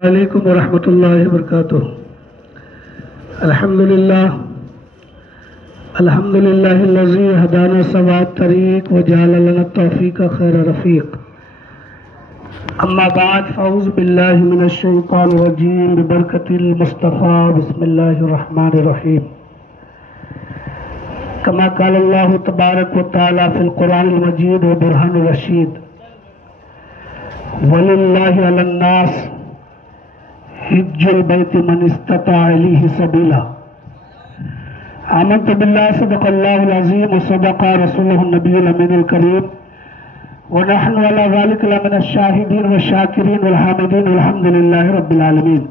علیکم ورحمۃ اللہ وبرکاتہ۔ الحمدللہ الذی ہدانا سوا الطریق وجعل لنا التوفیق خیر رفیق۔ اما بعد فاعوذ باللہ من الشیطان الرجیم ببرکۃ المصطفیٰ بسم اللہ الرحمن الرحیم۔ کما قال اللہ تبارک و تعالی فی القرآن المجید وبرہان الرشید وللہ علی الناس حج البیت من استطاع الیہ سبیلا۔ آمنت باللہ صدق اللہ العظیم وصدق رسولہ النبی الامین الکریم ونحن علی ذلک لمن الشاہدین والشاکرین والحامدین والحمد للہ رب العالمین۔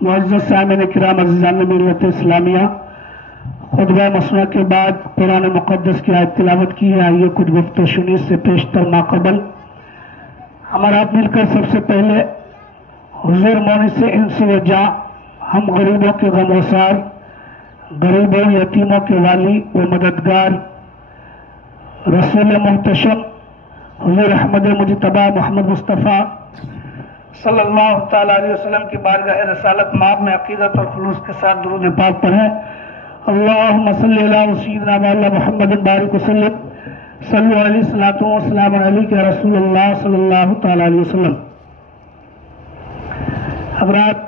معزز سامعین کرام، عزیزان ملت اسلامیہ، خطبہ مسنون کے بعد قرآن مقدس کی آیت تلاوت کی ہے۔ آئیے کچھ گفت و شنید سے پیشتر ماقبل ہمارا مل کر سب سے پہلے حضور مونس انس و جاں، ہم غریبوں کے غمگسار، غریبوں یتیموں کے والی و مددگار، رسول محتشم حضور احمد مجتبی محمد مصطفیٰ صلی اللہ تعالیٰ علیہ وسلم کی بارگاہ رسالت مآب میں عقیدت اور خلوص کے ساتھ درود پاک پڑھیں۔ اللہم صلی علی سیدنا مولانا محمد بارک وسلم، صلو علیہ الصلاۃ والسلام علیک یا رسول اللہ صلی اللہ تعالیٰ علیہ وسلم۔ حضرات،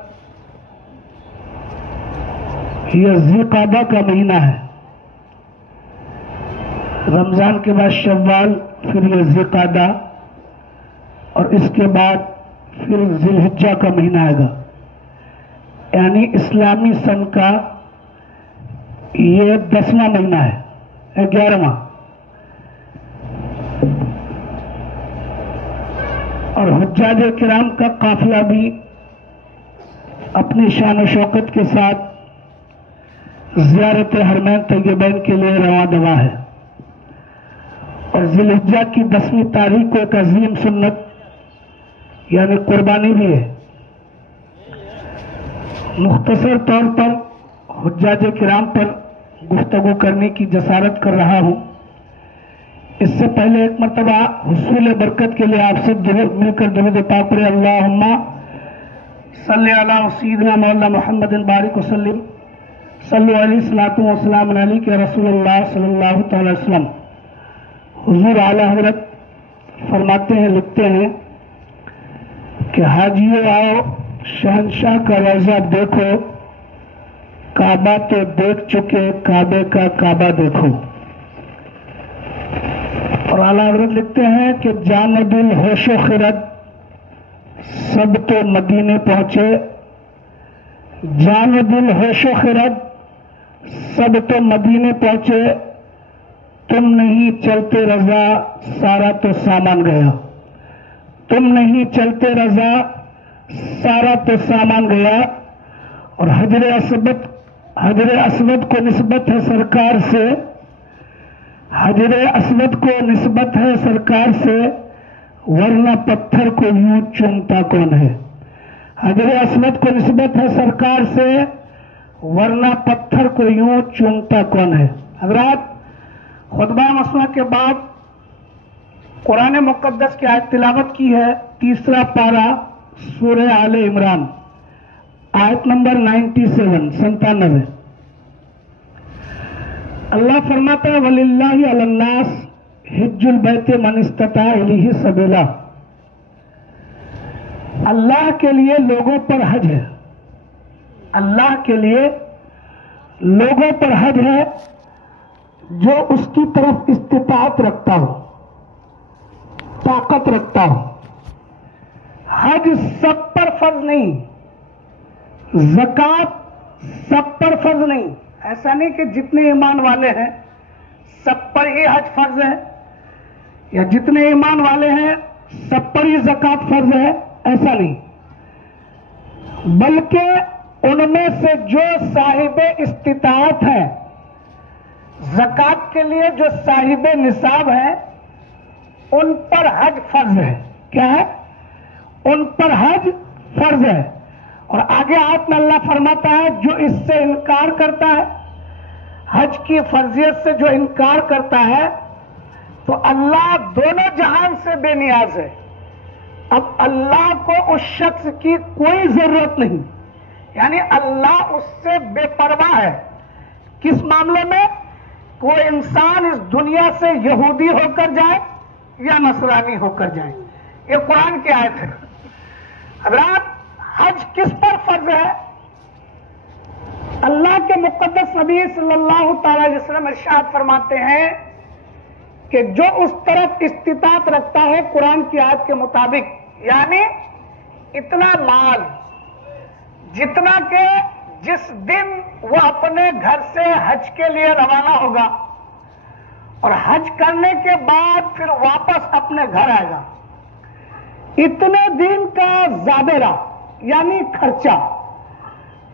یہ ذی القعدہ کا مہینہ ہے۔ رمضان کے بعد شوال، پھر یہ ذی القعدہ، اور اس کے بعد پھر ذی الحجہ کا مہینہ آئے گا، یعنی اسلامی سن کا یہ 10واں مہینہ ہے، 11واں۔ اور حجاج کرام کا قافلہ بھی اپنی شان و شوکت کے ساتھ زیارت حرمین طیبین کے لیے رواں دوا ہے۔ اور ذی الحجہ کی 10ویں تاریخ کو ایک عظیم سنت یعنی قربانی بھی ہے۔ مختصر طور پر حجاج کرام پر گفتگو کرنے کی جسارت کر رہا ہوں۔ اس سے پہلے ایک مرتبہ حصول برکت کے لیے آپ سے مل کر درود پاک پڑھیں۔ اللہم صلی علی سیدنا مولانا محمد بارک وسلم، صلو علیہ الصلاۃ والسلام علیک یا رسول اللہ صلی اللہ تعالی وسلم۔ حضور اعلیٰ حضرت فرماتے ہیں، لکھتے ہیں کہ حاجیو آؤ شہنشاہ کا روضہ دیکھو، کعبہ تو دیکھ چکے، کعبے کا کعبہ دیکھو۔ اور اعلیٰ حضرت لکھتے ہیں کہ جانب الہوش و خرد سب تو مدینے پہنچے، جانب الہوش و خرد سب تو مدینے پہنچے، تم نہیں چلتے رضا سارا تو سامان گیا، تم نہیں چلتے رضا سارا تو سامان گیا۔ اور حجر اسود کو نسبت ہے سرکار سے، حجر اسود کو نسبت ہے سرکار سے، ورنہ پتھر کو یوں چومتا کون ہے۔ حجر اسود کو نسبت ہے سرکار سے، ورنہ پتھر کو یوں چومتا کون ہے۔ حضرات، خطبہ مسنون کے بعد قرآن مقدس کی آیت تلاوت کی ہے، 3 پارہ سورہ آل عمران، آیت نمبر 97۔ اللہ فرماتا ہے وَلِلَّهِ عَلَى النَّاسِ حِجُّ الْبَيْتِ مَنِ اسْتَطَاعَ إِلَيْهِ سَبِيلًا۔ اللہ کے لیے لوگوں پر حج ہے، اللہ کے لیے لوگوں پر حج ہے جو اس کی طرف استطاعت رکھتا ہو، طاقت رکھتا ہو۔ حج سب پر فرض نہیں، زکوٰۃ سب پر فرض نہیں۔ ایسا نہیں کہ جتنے ایمان والے ہیں سب پر ہی حج فرض ہے، یا جتنے ایمان والے ہیں سب پر ہی زکوٰۃ فرض ہے، ایسا نہیں۔ بلکہ ان میں سے جو صاحب استطاعت ہیں، زکوٰۃ کے لیے جو صاحب نصاب ہیں، ان پر حج فرض ہے۔ کیا ہے؟ ان پر حج فرض ہے۔ اور آگے آیت میں اللہ فرماتا ہے جو اس سے انکار کرتا ہے، حج کی فرضیت سے جو انکار کرتا ہے، تو اللہ دونوں جہان سے بے نیاز ہے۔ اب اللہ کو اس شخص کی کوئی ضرورت نہیں، یعنی اللہ اس سے بے پرواہ ہے۔ کس معاملے میں؟ کوئی انسان اس دنیا سے یہودی ہو کر جائے یا نصرانی ہو کر جائے، یہ قرآن کی آیت ہے۔ حضرات، حج کس پر فرض ہے؟ اللہ کے مقدس نبی صلی اللہ تعالی علیہ وسلم ارشاد فرماتے ہیں کہ جو اس طرف استطاعت رکھتا ہے قرآن کی آیت کے مطابق، یعنی اتنا مال جتنا کہ جس دن وہ اپنے گھر سے حج کے لیے روانہ ہوگا اور حج کرنے کے بعد پھر واپس اپنے گھر آئے گا، اتنے دن کا زادرہ یعنی خرچہ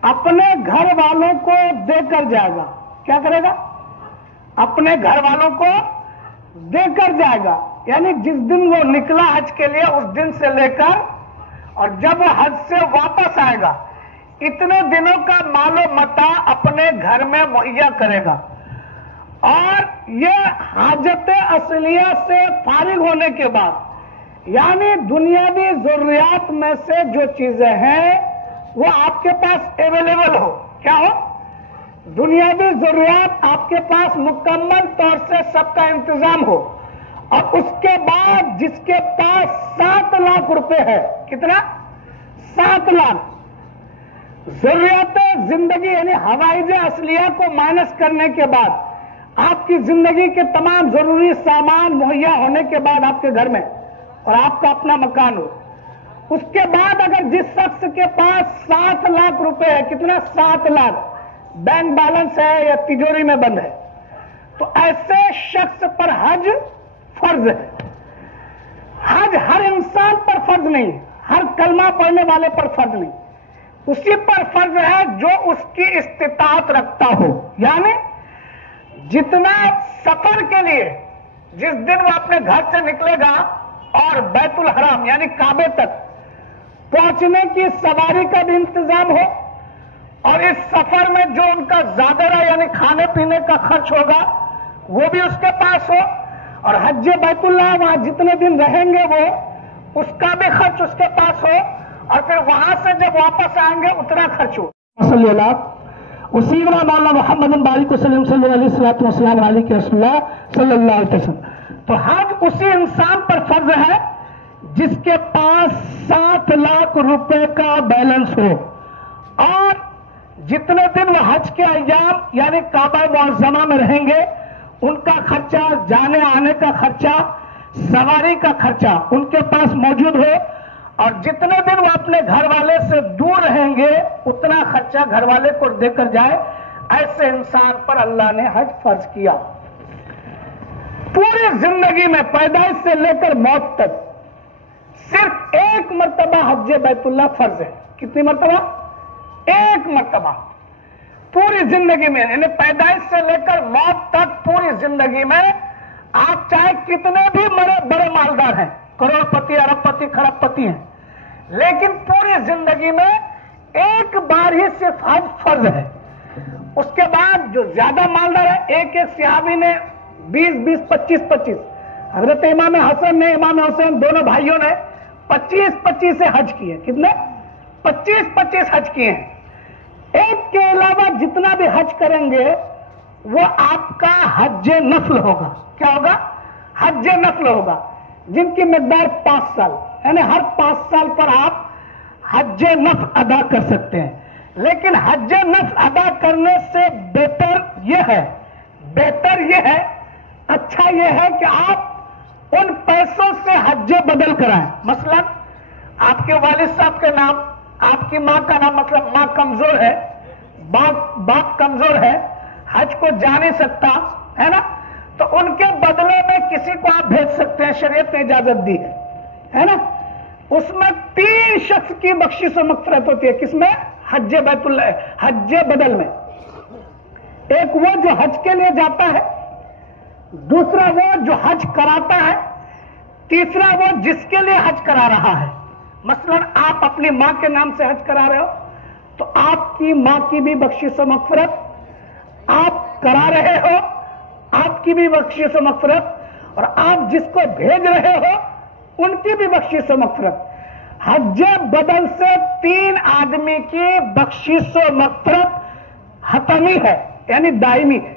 اپنے گھر والوں کو دے کر جائے گا۔ کیا کرے گا؟ اپنے گھر والوں کو دے کر جائے گا، یعنی جس دن وہ نکلا حج کے لیے اس دن سے لے کر اور جب وہ حج سے واپس آئے گا اتنے دنوں کا مال و متاع اپنے گھر میں مہیا کرے گا، اور یہ حاجت اصلیہ سے فارغ ہونے کے بعد، یعنی دنیاوی ضروریات میں سے جو چیزیں ہیں وہ آپ کے پاس اویلیبل ہو۔ کیا ہو؟ دنیاوی ضروریات آپ کے پاس مکمل طور سے سب کا انتظام ہو، اور اس کے بعد جس کے پاس 7 لاکھ روپے ہے، کتنا؟ 7 لاکھ، ضروریات زندگی یعنی حوائج اصلیہ کو مائنس کرنے کے بعد آپ کی زندگی کے تمام ضروری سامان مہیا ہونے کے بعد آپ کے گھر میں اور آپ کا اپنا مکان ہو، اس کے بعد اگر جس شخص کے پاس 7 لاکھ روپے ہے، کتنا؟ 7 لاکھ بینک بیلنس ہے یا تجوری میں بند ہے، تو ایسے شخص پر حج فرض ہے۔ حج ہر انسان پر فرض نہیں، ہر کلمہ پڑھنے والے پر فرض نہیں، اسی پر فرض ہے جو اس کی استطاعت رکھتا ہو، یعنی جتنا سفر کے لیے جس دن وہ اپنے گھر سے نکلے گا اور بیت الحرام یعنی کعبے تک پہنچنے کی سواری کا بھی انتظام ہو، اور اس سفر میں جو ان کا زادرہ یعنی کھانے پینے کا خرچ ہوگا وہ بھی اس کے پاس ہو، اور حج بیت اللہ وہاں جتنے دن رہیں گے وہ اس کا بھی خرچ اس کے پاس ہو، اور پھر وہاں سے جب واپس آئیں گے اتنا خرچ ہو۔ صلی اللہ وسیمنا مولانا محمد بارک وسلم صلی اللہ علیہ الصلوۃ والسلام علیہ کے رسول اللہ صلی اللہ علیہ وسلم۔ تو حج اسی انسان پر فرض ہے جس کے پاس 7 لاکھ روپے کا بیلنس ہو، اور جتنے دن وہ حج کے ایام یعنی کعبہ معظمہ میں رہیں گے ان کا خرچہ، جانے آنے کا خرچہ، سواری کا خرچہ ان کے پاس موجود ہو، اور جتنے دن وہ اپنے گھر والے سے دور رہیں گے اتنا خرچہ گھر والے کو دے کر جائے، ایسے انسان پر اللہ نے حج فرض کیا۔ پوری زندگی میں پیدائش سے لے کر موت تک صرف ایک مرتبہ حج بیت اللہ فرض ہے۔ کتنی مرتبہ؟ ایک مرتبہ پوری زندگی میں، یعنی پیدائش سے لے کر موت تک پوری زندگی میں آپ چاہے کتنے بھی بڑے مالدار ہیں، کروڑ پتی، ارب پتی، کھرب پتی ہیں، لیکن پوری زندگی میں ایک بار ہی صرف حج فرض ہے۔ اس کے بعد جو زیادہ مالدار ہے، ایک صحابی نے 20 25 حضرت امام حسن نے، امام حسین دونوں بھائیوں نے 25 سے حج کیے۔ کتنے؟ 25 حج کیے ہیں۔ ایک کے علاوہ جتنا بھی حج کریں گے وہ آپ کا حج نفل ہوگا۔ کیا ہوگا؟ حج نفل ہوگا، جن کی مقدار 5 سال، یعنی ہر 5 سال پر آپ حج نفل ادا کر سکتے ہیں۔ لیکن حج نفل ادا کرنے سے بہتر یہ ہے، اچھا یہ ہے کہ آپ ان پیسوں سے حج بدل کرائیں۔ مثلا آپ کے والد صاحب کے نام، آپ کی ماں کا نام، مطلب ماں کمزور ہے، باپ کمزور ہے، حج کو جا نہیں سکتا ہے نا، تو ان کے بدلے میں کسی کو آپ بھیج سکتے ہیں، شریعت نے اجازت دی ہے نا۔ اس میں 3 شخص کی بخشش و مغفرت ہوتی ہے۔ کس میں؟ حج بیت اللہ، حج بدل میں۔ ایک وہ جو حج کے لیے جاتا ہے، دوسرا وہ جو حج کراتا ہے، تیسرا وہ جس کے لیے حج کرا رہا ہے۔ مثلا آپ اپنی ماں کے نام سے حج کرا رہے ہو تو آپ کی ماں کی بھی بخشش و مغفرت، آپ کرا رہے ہو آپ کی بھی بخشش و مغفرت، اور آپ جس کو بھیج رہے ہو ان کی بھی بخشش و مغفرت۔ حج بدل سے 3 آدمی کی بخشش و مغفرت حتمی ہے، یعنی دائمی ہے۔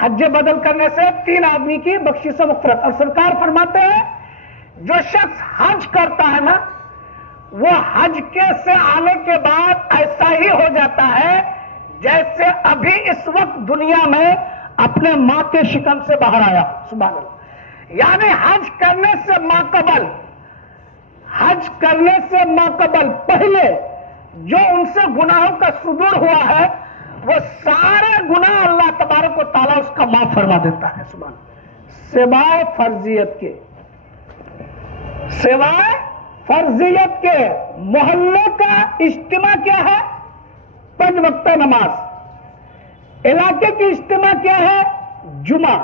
حج بدل کرنے سے 3 آدمی کی بخشش و مغفرت۔ اور سرکار فرماتے ہیں جو شخص حج کرتا ہے نا، وہ حج کے سے آنے کے بعد ایسا ہی ہو جاتا ہے جیسے ابھی اس وقت دنیا میں اپنے ماں کے شکم سے باہر آیا۔ سبحان اللہ۔ یعنی حج کرنے سے ماقبل، حج کرنے سے ماقبل پہلے جو ان سے گناہوں کا صدور ہوا ہے، وہ سارے گناہ اللہ تبارک و تعالیٰ اس کا معاف فرما دیتا ہے۔ سبحان اللہ۔ سوائے فرضیت کے، سوائے فرضیت کے۔ محلے کا اجتماع کیا ہے؟ 5 وقتہ نماز۔ علاقے کی اجتماع کیا ہے؟ جمعہ۔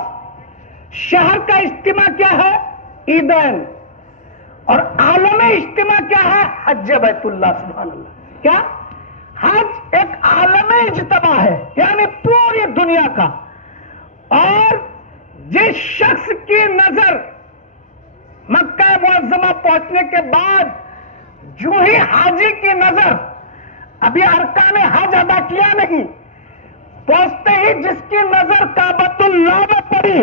شہر کا اجتماع کیا ہے؟ عیدین۔ اور عالمی اجتماع کیا ہے؟ حج بیت اللہ۔ سبحان اللہ۔ کیا؟ حج ایک عالمی اجتماع ہے، یعنی پوری دنیا کا۔ اور جس شخص کی نظر مکہ معظمہ پہنچنے کے بعد جو ہی حاجی کی نظر، ابھی ارکان حج ادا کیا نہیں، پہنچتے ہی جس کی نظر کعبۃ اللہ میں پڑی،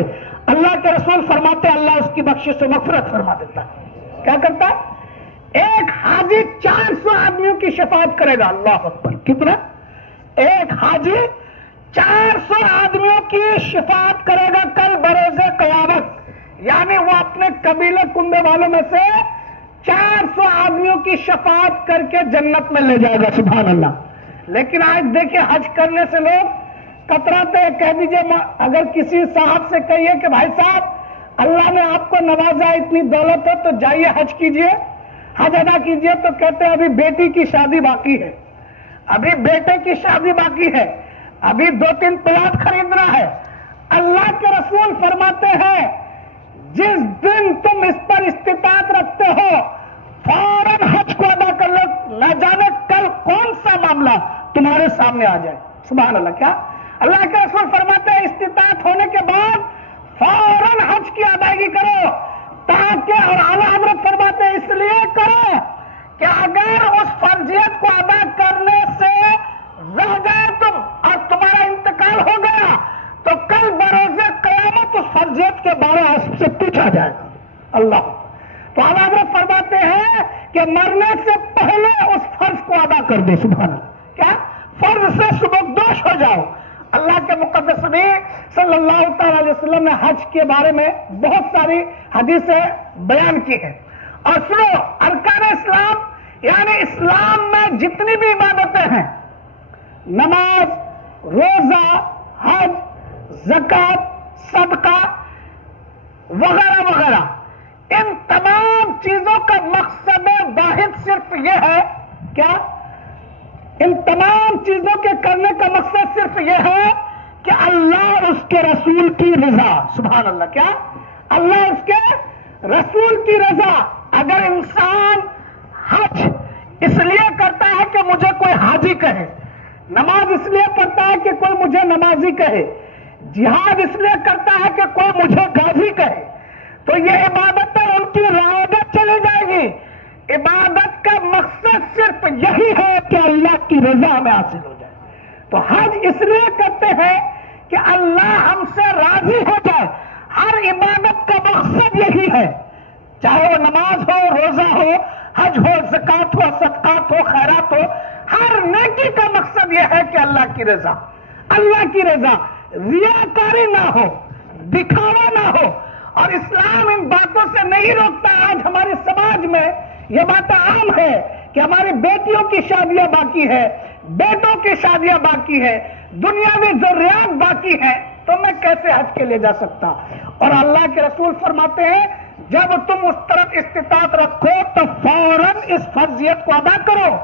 اللہ کے رسول فرماتے اللہ اس کی بخشش و مغفرت فرما دیتا ہے۔ کیا کرتا ہے؟ ایک حاجی 400 آدمیوں کی شفاعت کرے گا۔ اللہ اکبر۔ کتنا؟ ایک حاجی 400 آدمیوں کی شفاعت کرے گا کل بروز قیامت، یعنی وہ اپنے قبیلے کنبے والوں میں سے 400 آدمیوں کی شفاعت کر کے جنت میں لے جائے گا۔ سبحان اللہ۔ لیکن آج دیکھیں حج کرنے سے لوگ کتراتے ہیں۔ کہہ دیجئے، اگر کسی صاحب سے کہیے کہ بھائی صاحب اللہ نے آپ کو نوازا، اتنی دولت ہے، تو جائیے حج کیجئے، حج ادا کیجئے، تو کہتے ہیں ابھی بیٹی کی شادی باقی ہے، ابھی بیٹے کی شادی باقی ہے، ابھی 2-3 پلاٹ خریدنا ہے۔ اللہ کے رسول فرماتے ہیں جس دن تم اس پر استطاعت رکھتے ہو فوراً حج کو ادا کر لو، نہ جانے کل کون سا معاملہ تمہارے سامنے آ جائے۔ سبحان اللہ۔ کیا؟ اللہ کے رسول فرماتے ہیں استطاعت ہونے کے بعد فوراً حج کی ادائیگی کرو، تاکہ، اور اعلیٰ حضرت فرماتے ہیں اس لیے کرو کہ اگر اس فرضیت کو ادا کرنے سے رہ گئے تم اور تمہارا انتقال ہو گیا تو کل بروز قیامت اس فرضیت کے بارے میں سے پوچھا جائے گا۔ اللہ۔ تو اعلیٰ حضرت فرماتے ہیں کہ مرنے سے پہلے اس فرض کو ادا کر دے۔ سبحان اللہ۔ کیا؟ فرض سے سبکدوش ہو جاؤ۔ اللہ کے مقدس نبی صلی اللہ تعالی علیہ وسلم نے حج کے بارے میں بہت ساری حدیثیں بیان کی ہیں۔ اور سنو، ارکان اسلام، یعنی اسلام میں جتنی بھی عبادتیں ہیں، نماز، روزہ، حج، زکات، صدقہ وغیرہ وغیرہ، ان تمام چیزوں کا مقصد واحد صرف یہ ہے۔ کیا؟ ان تمام چیزوں کے کرنے کا مقصد صرف یہ ہے کہ اللہ اور اس کے رسول کی رضا۔ سبحان اللہ۔ کیا؟ اللہ اس کے رسول کی رضا۔ اگر انسان حج اس لیے کرتا ہے کہ مجھے کوئی حاجی کہے، نماز اس لیے پڑھتا ہے کہ کوئی مجھے نمازی کہے، جہاد اس لیے کرتا ہے کہ کوئی مجھے غازی کہے، تو یہ عبادتیں ان کی رعایت چلی جائے گی۔ عبادت کا مقصد صرف یہی ہے کہ اللہ کی رضا ہمیں حاصل ہو جائے۔ تو حج اس لیے کرتے ہیں کہ اللہ ہم سے راضی ہو جائے۔ ہر عبادت کا مقصد یہی ہے، چاہے وہ نماز ہو، روزہ ہو، حج ہو، زکات ہو، صدقات ہو، خیرات ہو، ہر نیکی کا مقصد یہ ہے کہ اللہ کی رضا، اللہ کی رضا، ریاکاری نہ ہو، دکھاوا نہ ہو۔ اور اسلام ان باتوں سے نہیں روکتا۔ آج ہمارے سماج میں یہ بات عام ہے کہ ہماری بیٹیوں کی شادیاں باقی ہے، بیٹوں کی شادیاں باقی ہے، دنیاوی ضروریات باقی ہے، تو میں کیسے حج کے لیے جا سکتا؟ اور اللہ کے رسول فرماتے ہیں جب تم اس طرف استطاعت رکھو تو فوراً اس فرضیت کو ادا کرو،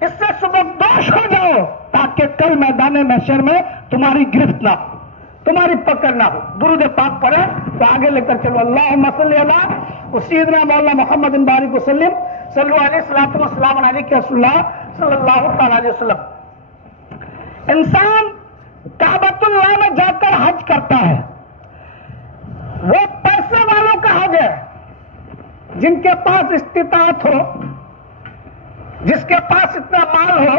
اس سے سبکدوش ہو جاؤ، تاکہ کل میدان محشر میں تمہاری گرفت نہ ہو، تمہاری پکڑ نہ ہو۔ درود پاک پڑھیں تو آگے لے کر چلو۔ اللہم صلی علی سیدنا مولانا محمد بارک وسلم، صلو علیہ الصلوۃ والسلام علیہ رسول اللہ صلی اللہ تعالی علیہ وسلم۔ انسان کعبۃ اللہ میں جا کر حج کرتا ہے، وہ پیسے والوں کا حج ہے، جن کے پاس استطاعت ہو، جس کے پاس اتنا مال ہو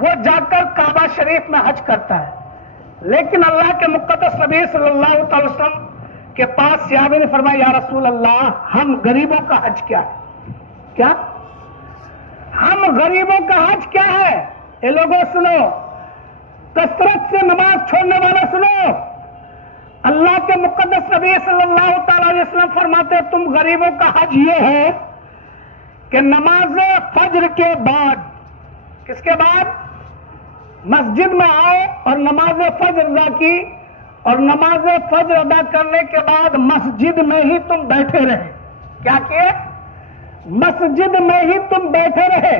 وہ جا کر کعبہ شریف میں حج کرتا ہے، لیکن اللہ کے مقدس نبی صلی اللہ تعالی وسلم کے پاس صحابی نے فرمایا یا رسول اللہ ہم غریبوں کا حج کیا ہے؟ کیا ہم غریبوں کا حج کیا ہے؟ اے لوگوں سنو، کثرت سے نماز چھوڑنے والا سنو، اللہ کے مقدس نبی صلی اللہ تعالی علیہ وسلم فرماتے تم غریبوں کا حج یہ ہے کہ نماز فجر کے بعد، کس کے بعد؟ مسجد میں آئے اور نماز فجر ادا کی، اور نماز فجر ادا کرنے کے بعد مسجد میں ہی تم بیٹھے رہے۔ کیا کیے؟ مسجد میں ہی تم بیٹھے رہے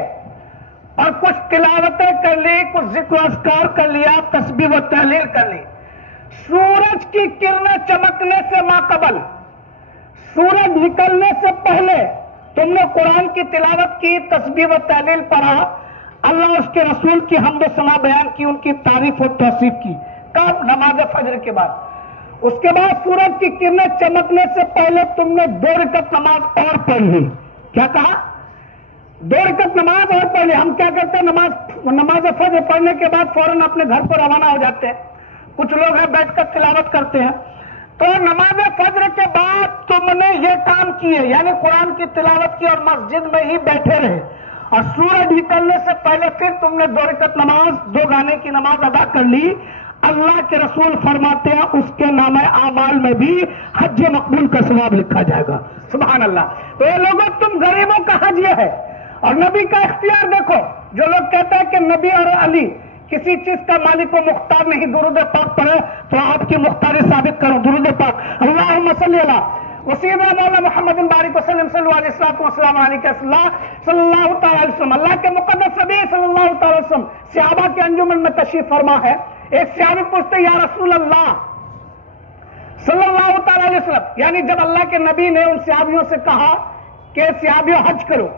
اور کچھ تلاوتیں کر لی، کچھ ذکر و اذکار کر لیا، تسبیح و تحلیل کر لی۔ سورج کی کرنیں چمکنے سے ماقبل، سورج نکلنے سے پہلے تم نے قرآن کی تلاوت کی، تسبیح و تحلیل پڑھا، اللہ اس کے رسول کی حمد و ثنا بیان کی، ان کی تعریف و توصیف کی۔ کب؟ نماز فجر کے بعد۔ اس کے بعد سورج کی کرنیں چمکنے سے پہلے تم نے 2 رکعت نماز اور پڑھ لی۔ کیا کہا؟ 2 رکعت نماز اور پڑھ لی۔ ہم کیا کرتے ہیں؟ نماز فجر پڑھنے کے بعد فوراً اپنے گھر کو روانہ ہو جاتے ہیں، کچھ لوگ ہیں بیٹھ کر تلاوت کرتے ہیں۔ تو نماز فجر کے بعد تم نے یہ کام کیے، یعنی قرآن کی تلاوت کی اور مسجد میں ہی بیٹھے رہے، اور سورج نکلنے سے پہلے پھر تم نے 2 رکعت نماز، 2 گانے کی نماز ادا کر لی۔ اللہ کے رسول فرماتے ہیں اس کے نامہ اعمال میں بھی حج مقبول کا ثواب لکھا جائے گا۔ سبحان اللہ۔ تو یہ لوگوں تم غریبوں کا حج یہ ہے، اور نبی کا اختیار دیکھو۔ جو لوگ کہتے ہیں کہ نبی اور علی کسی چیز کا مالک و مختار نہیں، درود پاک پڑھے تو آپ کی مختاری ثابت کرو، درود پاک اللہم صلی اللہ وسیدنا مولانا محمد بارک وسلم صلی اللہ علیہ وسلم والسلام علیہ صلی اللہ تعالی علیہ وسلم۔ اللہ کے مقدس نبی صلی اللہ تعالی علیہ وسلم صحابہ کے انجمن میں تشریف فرما ہے۔ ایک صحابی پوچھتے یا رسول اللہ صلی اللہ تعالی علیہ وسلم، یعنی جب اللہ کے نبی نے ان صحابیوں سے کہا کہ صحابیوں حج کرو،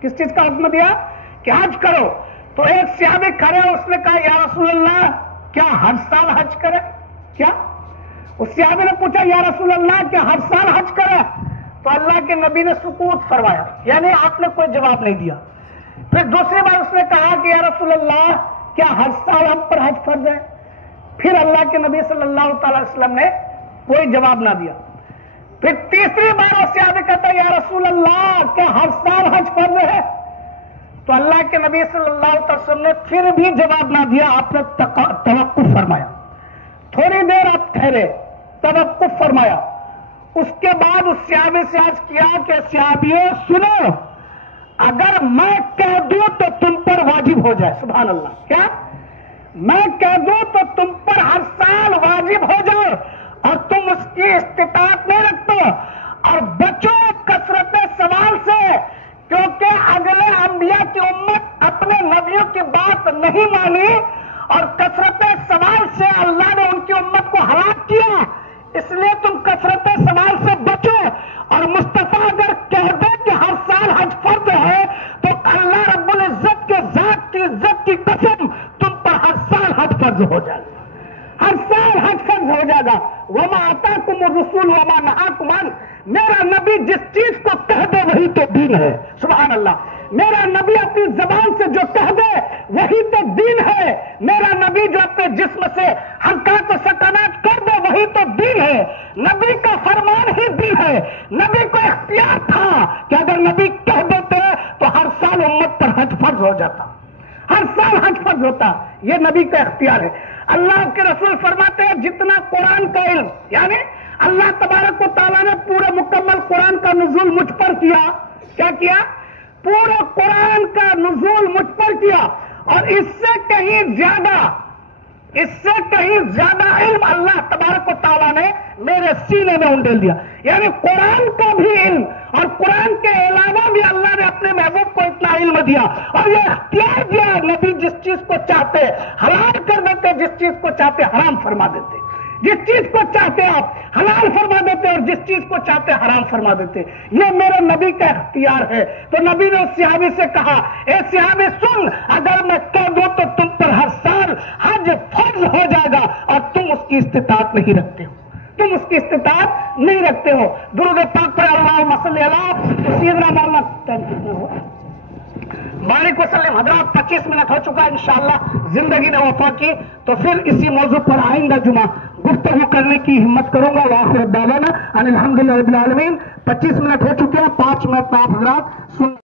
کس چیز کا حکم دیا؟ کہ حج کرو، تو ایک صحابی کھڑے، اس نے کہا یا رسول اللہ کیا ہر سال حج کرے؟ کیا؟ اس صحابی نے پوچھا یا رسول اللہ کیا ہر سال حج کرے؟ تو اللہ کے نبی نے سکوت فرمایا، یعنی آپ نے کوئی جواب نہیں دیا۔ پھر دوسری بار اس نے کہا کہ یا رسول اللہ کیا ہر سال ہم پر حج فرض ہے؟ پھر اللہ کے نبی صلی اللہ تعالی وسلم نے کوئی جواب نہ دیا۔ پھر تیسری بار اس صحابی کہتا یا رسول اللہ کیا ہر سال حج فرض ہے؟ تو اللہ کے نبی صلی اللہ علیہ وسلم نے پھر بھی جواب نہ دیا، آپ نے توقف فرمایا، تھوڑی دیر آپ ٹھہرے، توقف فرمایا۔ اس کے بعد اس صحابی سے عرض کیا کہ صحابیوں سنو، اگر میں کہہ دوں تو تم پر واجب ہو جائے، سبحان اللہ، کیا میں کہہ دوں تو تم پر ہر سال واجب ہو جائے اور تم اس کی استطاعت نہیں رکھتے، اور بچو کثرت سوال سے، کیونکہ اگلے انبیاء کی امت اپنے نبیوں کی بات نہیں مانی اور کثرت سوال سے اللہ نے ان کی امت کو ہلاک کیا، اس لیے تم کثرت سوال سے بچو۔ اور مصطفیٰ اگر کہہ دے کہ ہر سال حج فرض ہے تو اللہ رب العزت کے ذات کی عزت کی قسم تم پر ہر سال حج فرض ہو جائے گا، ہر سال حج فرض ہو جائے گا۔ وما آتاکم الرسول وما نہاکم عنہ، میرا نبی جس چیز کو کہہ دے وہی تو دین ہے، سبحان اللہ۔ میرا نبی اپنی زبان سے جو کہہ دے وہی تو دین ہے، میرا نبی جو اپنے جسم سے حرکات و سکنات کر دے وہی تو دین ہے، نبی کا فرمان ہی دین ہے۔ نبی کو اختیار تھا کہ اگر نبی کہہ دیتے تو ہر سال امت پر حج فرض ہو جاتا، ہر سال حج فرض ہوتا، یہ نبی کا اختیار ہے۔ اللہ کے رسول فرماتے ہیں جتنا قرآن کا علم، یعنی اللہ تبارک و تعالیٰ نے پورے مکمل قرآن کا نزول مجھ پر کیا، کیا کیا؟ پورے قرآن کا نزول مجھ پر کیا، اور اس سے کہیں زیادہ علم اللہ تبارک و تعالیٰ نے میرے سینے میں انڈیل دیا، یعنی قرآن کا بھی علم اور قرآن کے علاوہ بھی اللہ نے اپنے محبوب کو اتنا علم دیا، اور یہ اختیار دیا نبی جس چیز کو چاہتے حلال کر دیتے، جس چیز کو چاہتے حرام فرما دیتے، جس چیز کو چاہتے آپ حلال فرما دیتے اور جس چیز کو چاہتے حرام فرما دیتے، یہ میرے نبی کا اختیار ہے۔ تو نبی نے اس صحابی سے کہا اے صحابی سن، اگر میں کہہ دوں تو تم پر ہر سال حج فرض ہو جائے گا اور تم اس کی استطاعت نہیں رکھتے ہو، تم اس کی استطاعت نہیں رکھتے ہو۔ درود پاک پر اللہم صلی علی سیدنا محمد وسلم. حضرات 25 منٹ ہو چکا ہے، انشاءاللہ زندگی نے وفا کی تو پھر اسی موضوع پر آئندہ جمعہ گفتگو کرنے کی ہمت کروں گا. وآخر دعوانا ان الحمدللہ رب العالمین. 25 منٹ ہو چکے ہیں، 5 منٹ میں آپ حضرات سن